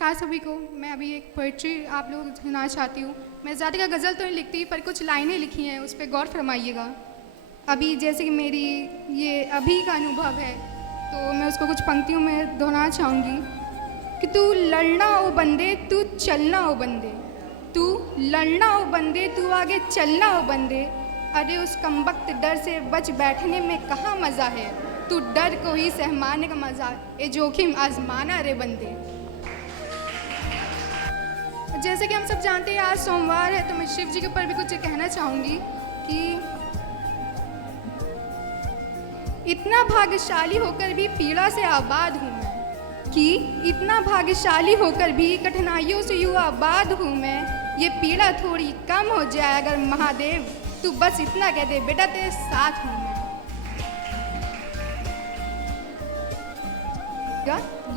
नमस्कार सभी को। मैं अभी एक पोइट्री आप लोगों को सुनाना चाहती हूँ। मैं ज़्यादा गज़ल तो नहीं लिखती, पर कुछ लाइनें लिखी हैं, उस पर गौर फरमाइएगा। अभी जैसे कि मेरी ये अभी का अनुभव है, तो मैं उसको कुछ पंक्तियों में दोहराना चाहूँगी कि तू लड़ना ओ बंदे, तू चलना ओ बंदे, तू लड़ना ओ बंदे, तू आगे चलना ओ बंदे। अरे उस कमबख्त डर से बच बैठने में कहाँ मज़ा है, तू डर को ही सहमाने का मज़ा, ये जोखिम आजमाना रे बंदे। जैसे कि हम सब जानते हैं आज सोमवार है, तो मैं शिव जी के ऊपर भी कुछ कहना चाहूँगी कि इतना भाग्यशाली होकर भी पीड़ा से आबाद हूँ मैं, कि इतना भाग्यशाली होकर भी कठिनाइयों से यूँ आबाद हूँ मैं। ये पीड़ा थोड़ी कम हो जाए अगर महादेव तू बस इतना कह दे, बेटा तेरे साथ हूँ मैं।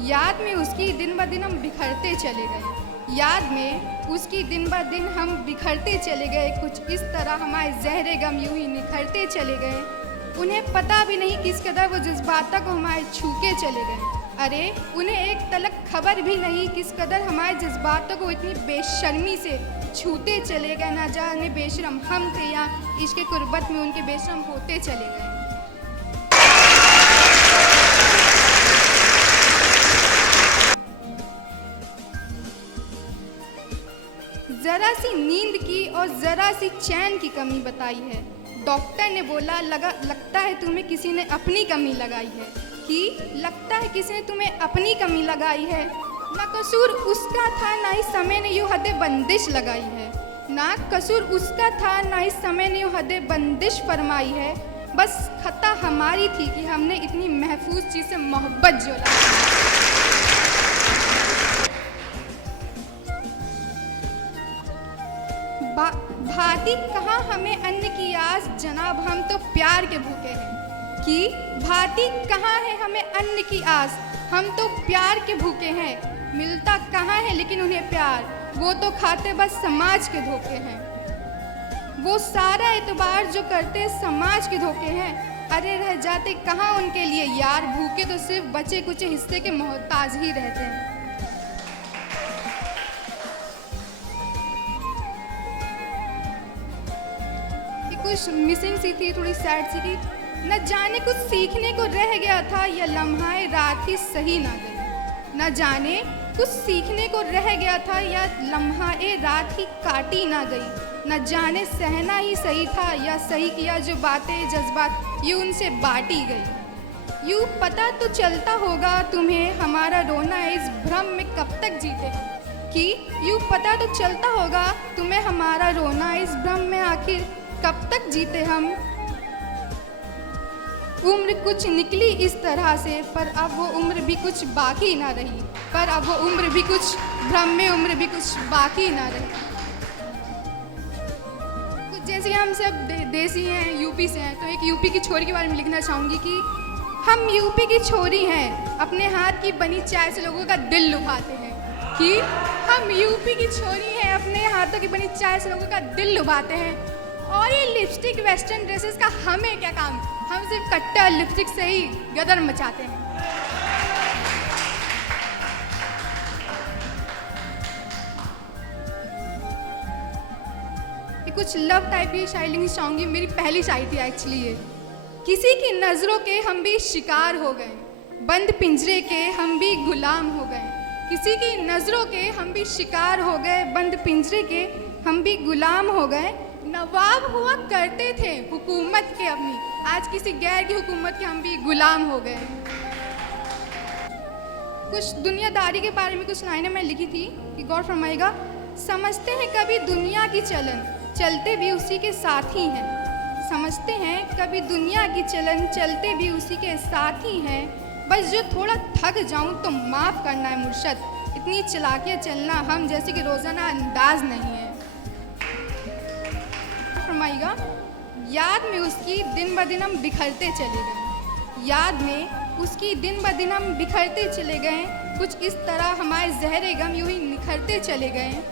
याद में उसकी दिन ब दिन हम बिखरते चले गए, याद में उसकी दिन ब दिन हम बिखरते चले गए। कुछ इस तरह हमारे ज़हरे गम यूं ही निखरते चले गए। उन्हें पता भी नहीं किस कदर वो जज्बात को हमारे छूके चले गए। अरे उन्हें एक तलक खबर भी नहीं किस कदर हमारे जज्बातों को इतनी बेशर्मी से छूते चले गए। ना जाने बेशरम हम थे या इश्क कुर्बत में उनके बेशरम होते चले गए। ज़रा सी नींद की और ज़रा सी चैन की कमी बताई है। डॉक्टर ने बोला लगता है तुम्हें किसी ने अपनी कमी लगाई है, कि लगता है किसी ने तुम्हें अपनी कमी लगाई है। ना कसूर उसका था ना ही समय ने यूँ हद बंदिश लगाई है, ना कसूर उसका था ना ही समय ने यूँ हद बंदिश फरमाई है। बस खता हमारी थी कि हमने इतनी महफूज चीज़ से मोहब्बत जो लाई। भाती कहाँ हमें अन्न की आस, जनाब हम तो प्यार के भूखे हैं। कि भाती कहाँ है हमें अन्न की आस, हम तो प्यार के भूखे हैं। मिलता कहाँ है लेकिन उन्हें प्यार, वो तो खाते बस समाज के धोखे हैं। वो सारा एतबार जो करते समाज के धोखे हैं। अरे रह जाते कहाँ उनके लिए यार, भूखे तो सिर्फ बचे कुछ हिस्से के मोहताज ही रहते हैं। कुछ मिसिंग सी थी, थोड़ी सैड सी थी। न जाने कुछ सीखने को रह गया था या लम्हाए रात ही सही ना गई। न जाने कुछ सीखने को रह गया था या लम्हाए रात ही काटी ना गई। न जाने सहना ही सही था या सही किया जो बातें जज्बात यूँ उनसे बांटी गई। यूँ पता तो चलता होगा तुम्हें हमारा रोना इस भ्रम में कब तक जीते, कि यूँ पता तो चलता होगा तुम्हें हमारा रोना इस भ्रम में आखिर कब तक जीते हम। उम्र कुछ निकली इस तरह से, पर अब वो उम्र भी कुछ बाकी ना रही, पर अब वो उम्र भी कुछ भ्रम में उम्र भी कुछ बाकी ना रही। कुछ जैसे हम सब देसी हैं, यूपी से हैं, तो एक यूपी की छोरी के बारे में लिखना चाहूँगी कि हम यूपी की छोरी हैं, अपने हाथ की बनी चाय से लोगों का दिल लुभाते हैं। कि हम यूपी की छोरी हैं, अपने हाथों की बनी चाय से लोगों का दिल लुभाते हैं। और ये लिपस्टिक वेस्टर्न ड्रेसेस का हमें क्या काम, हम सिर्फ कट्टर लिपस्टिक से ही गदर मचाते हैं। ये कुछ लव टाइप की शायरी लिखनी चाहूँगी। मेरी पहली शायरी थी एक्चुअली ये। किसी की नज़रों के हम भी शिकार हो गए, बंद पिंजरे के हम भी गुलाम हो गए। किसी की नज़रों के हम भी शिकार हो गए, बंद पिंजरे के हम भी गुलाम हो गए। नवाब हुआ करते थे हुकूमत के अपनी, आज किसी गैर की हुकूमत के हम भी गुलाम हो गए। कुछ दुनियादारी के बारे में कुछ लाइनें मैं लिखी थी कि गौर फरमाइएगा। समझते हैं कभी दुनिया की चलन, चलते भी उसी के साथ ही हैं। समझते हैं कभी दुनिया की चलन, चलते भी उसी के साथ ही हैं। बस जो थोड़ा थक जाऊं तो माफ़ करना है मुर्शद, इतनी चलाकियाँ चलना हम जैसे कि रोज़ाना अंदाज नहीं है। फरमाइएगा। याद में उसकी दिन ब दिन हम बिखरते चले गए, याद में उसकी दिन ब दिन हम बिखरते चले गए। कुछ इस तरह हमारे ज़हरे गम यूँ ही निखरते चले गए।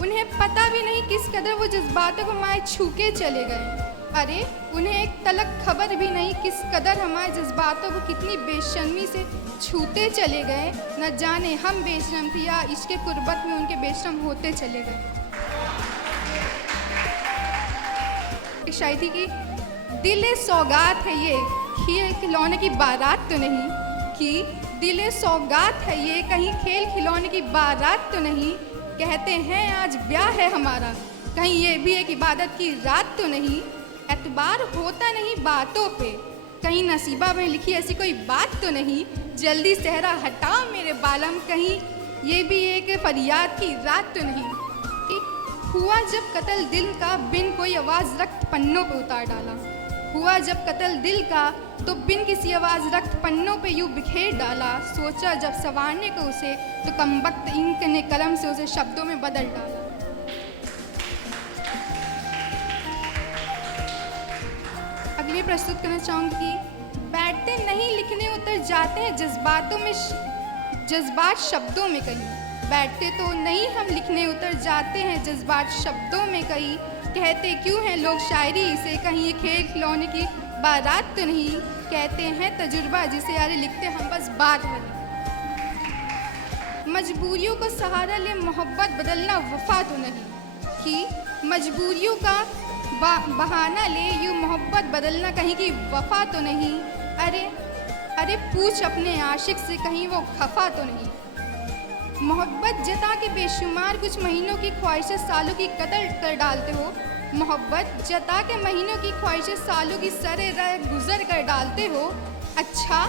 उन्हें पता भी नहीं किस कदर वो जज्बातों को हमारे छूके चले गए। अरे उन्हें एक तलक खबर भी नहीं किस कदर हमारे जज्बातों को कितनी बेशर्मी से छूते चले गए। न जाने हम बेशर्म थे या इश्क़ कुर्बत में उनके बेशर्म होते चले गए। एक शायरी थी कि दिल सौगात है ये खेल खिलौने की बारात तो नहीं, कि दिल सौगात है ये कहीं खेल खिलौने की बारात तो नहीं। कहते हैं आज ब्याह है हमारा, कहीं ये भी एक इबादत की रात तो नहीं। एतबार होता नहीं बातों पे, कहीं नसीबा में लिखी ऐसी कोई बात तो नहीं। जल्दी सहरा हटाओ मेरे बालम, कहीं ये भी एक फरियाद की रात तो नहीं। हुआ जब कत्ल दिल का बिन कोई आवाज़ रक्त पन्नों पे उतार डाला। हुआ जब कत्ल दिल का तो बिन किसी आवाज़ रक्त पन्नों पे यूँ बिखेर डाला। सोचा जब संवारने को उसे तो कमबख्त इंक ने कलम से उसे शब्दों में बदल डाला। अगली प्रस्तुत करना चाहूँगी कि बैठते नहीं लिखने उतर जाते हैं जज्बातों में, जज्बात शब्दों में कहीं। बैठते तो नहीं हम लिखने उतर जाते हैं जज्बात शब्दों में कहीं। कहते क्यों हैं लोग शायरी इसे, कहीं ये खेल खिलौने की बारात तो नहीं। कहते हैं तजुर्बा जिसे यार लिखते हम बस बात नहीं। मजबूरियों को सहारा ले मोहब्बत बदलना वफा तो नहीं, कि मजबूरियों का बहाना ले यूँ मोहब्बत बदलना कहीं की वफा तो नहीं। अरे पूछ अपने आशिक से कहीं वो खफा तो नहीं। मोहब्बत जता के बेशुमार कुछ महीनों की ख्वाहिशें सालों की कदर कर डालते हो। मोहब्बत जता के महीनों की ख्वाहिशें सालों की सरे राह गुजर कर डालते हो। अच्छा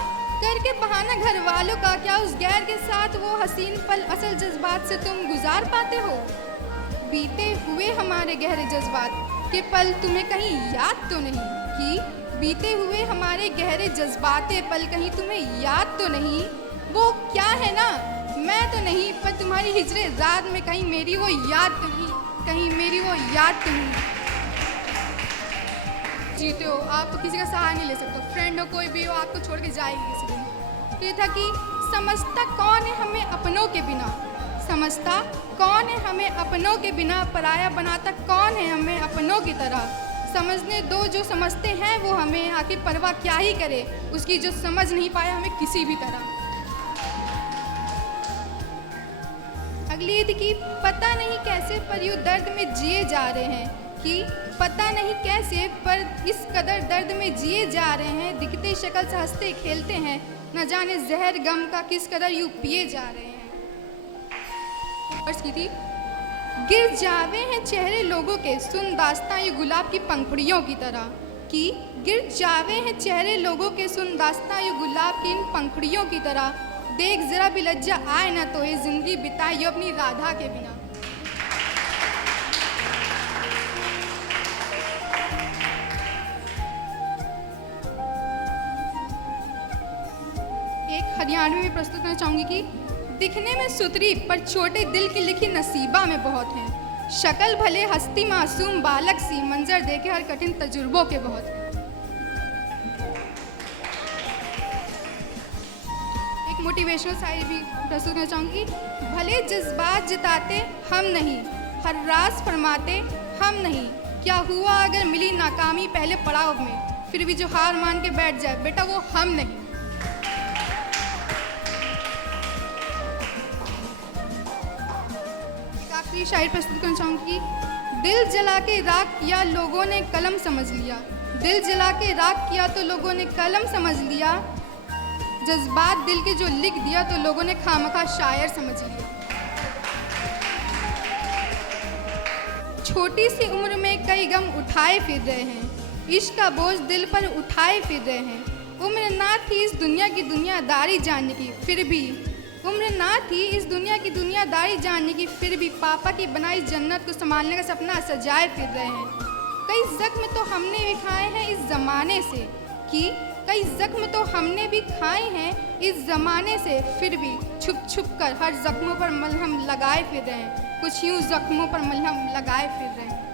करके बहाना घर वालों का, क्या उस गैर के साथ वो हसीन पल असल जज्बात से तुम गुजार पाते हो। बीते हुए हमारे गहरे जज्बात के पल तुम्हें कहीं याद तो नहीं, कि बीते हुए हमारे गहरे जज्बाते पल कहीं तुम्हें याद तो नहीं। वो क्या है ना मैं तो नहीं, पर तुम्हारी हिजरे रात में कहीं मेरी वो याद तो नहीं, कहीं मेरी वो याद तो नहीं। जीते हो आप तो किसी का सहारा नहीं ले सकते, फ्रेंड हो कोई भी हो आपको छोड़ के जाएगी किसी दिन। तो ये था कि समझता कौन है हमें अपनों के बिना, समझता कौन है हमें अपनों के बिना, पराया बनाता कौन है हमें अपनों की तरह। समझने दो जो समझते हैं वो हमें, आखिर परवाह क्या ही करे उसकी जो समझ नहीं पाया हमें किसी भी तरह। अगली थी कि पता नहीं कैसे पर यूँ दर्द में जिए जा रहे हैं, कि पता नहीं कैसे पर इस कदर दर्द में जिए जा रहे हैं। दिखते शक्ल से हंसते खेलते हैं, न जाने जहर गम का किस कदर यूँ पिए जा रहे हैं। की थी गिर जावे हैं चेहरे लोगों के, सुन दास्तां ये गुलाब की पंखुड़ियों की तरह, कि गिर जावे हैं चेहरे लोगों के, सुन दास्तां ये गुलाब की इन पंखुड़ियों की तरह। देख जरा भी लज्जा आए ना तो ये जिंदगी बिताई अपनी राधा के बिना। एक हरियाणवी में प्रस्तुत करना चाहूँगी कि दिखने में सुतरी पर छोटे दिल की लिखी नसीबा में बहुत हैं। शक्ल भले हस्ती मासूम बालक सी, मंजर देखे हर कठिन तजुर्बों के बहुत हैं। एक मोटिवेशनल शायरी भी प्रस्तुत करना चाहूँगी। भले जज्बात जताते हम नहीं, हर राज फरमाते हम नहीं। क्या हुआ अगर मिली नाकामी पहले पड़ाव में, फिर भी जो हार मान के बैठ जाए बेटा वो हम नहीं। आखिरी शायरी प्रस्तुत करना चाहूँगी। दिल जला के राख किया लोगों ने कलम समझ लिया, दिल जला के राख किया तो लोगों ने कलम समझ लिया। जज्बात दिल के जो लिख दिया तो लोगों ने खामखा शायर समझ लिया। छोटी सी उम्र में कई गम उठाए फिर रहे हैं, इश्क का बोझ दिल पर उठाए फिर रहे हैं। उम्र ना थी इस दुनिया की दुनियादारी जानने की, फिर भी उम्र ना थी इस दुनिया की दुनियादारी जानने की, फिर भी पापा की बनाई जन्नत को संभालने का सपना सजाए फिर रहे हैं। कई जख्म तो हमने भी खाए हैं इस ज़माने से, कि कई जख्म तो हमने भी खाए हैं इस ज़माने से, फिर भी छुप छुप कर हर जख्मों पर मलहम लगाए फिर रहे हैं। कुछ यूँ जख्मों पर मलहम लगाए फिर रहे हैं।